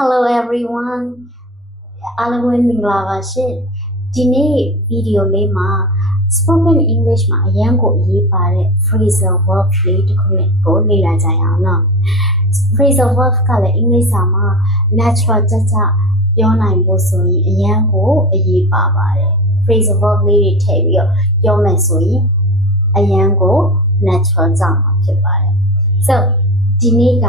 Hello everyone အားလုံးပဲမင်္ဂလာပါရှင်ဒီနေ့ဗီဒီယိုလေးမှာ spoken English မှာအရန်ကိုအရေးပါတဲ့ phrasal verb လေးတစ်ခုနဲ့ကိုလေ့လာကြရအောင်နော် phrasal verb ကလည်းအင်္ဂလိပ်စာမှာ natural ကြပြောနိုင်ဖို့ဆိုရင်အရန်ကိုအရေးပါပါတယ် phrasal verb လေးတွေထည့်ပြီးတော့ပြောမယ်ဆိုရင်အရန်ကို natural ကြမှာဖြစ်ပါတယ် so ဒီနေ့က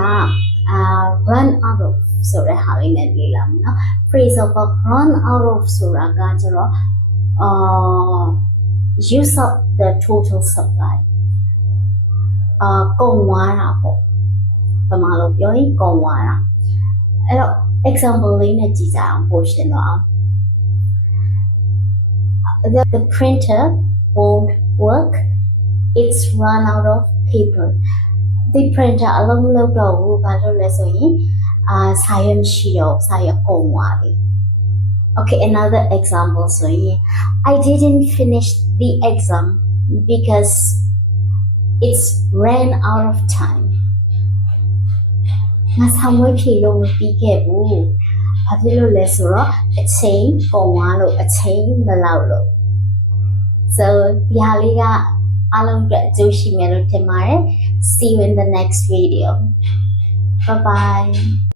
run out of ဆိုတဲ့ဟာလေးနဲ့လေ့လာမယ်နော် phrasal verb run out of ဆိုတာကကျတော့ use up the total supply ကုန်သွားတာပေါ့ဘာမှလို့ပြောရင်ကုန်သွားတာအဲ့တော့ example လေးနဲ့ကြည့်ကြအောင်ပို့ရှင်းတော့ the printer won't work it's run out of paper the printer အလုံးမလုပ်တော့ဘူးဘာလို့လဲဆိုရင်စာရွက်မရှိတော့စာရွက်ကုန်သွားပြီ okay another example ဆိုရင် I didn't finish the exam because it's ran out of time ငါဆောင်ဝဲဖြေလို့မပြီးခဲ့ဘူးဘာဖြစ်လို့လဲဆိုတော့အချိန်ကုန်သွားလို့အချိန်မလောက်လို့ so ဒီဟာလေးကအားလုံးအတွက်အကျိုးရှိမယ်လို့ထင်ပါတယ် see you in the next video bye bye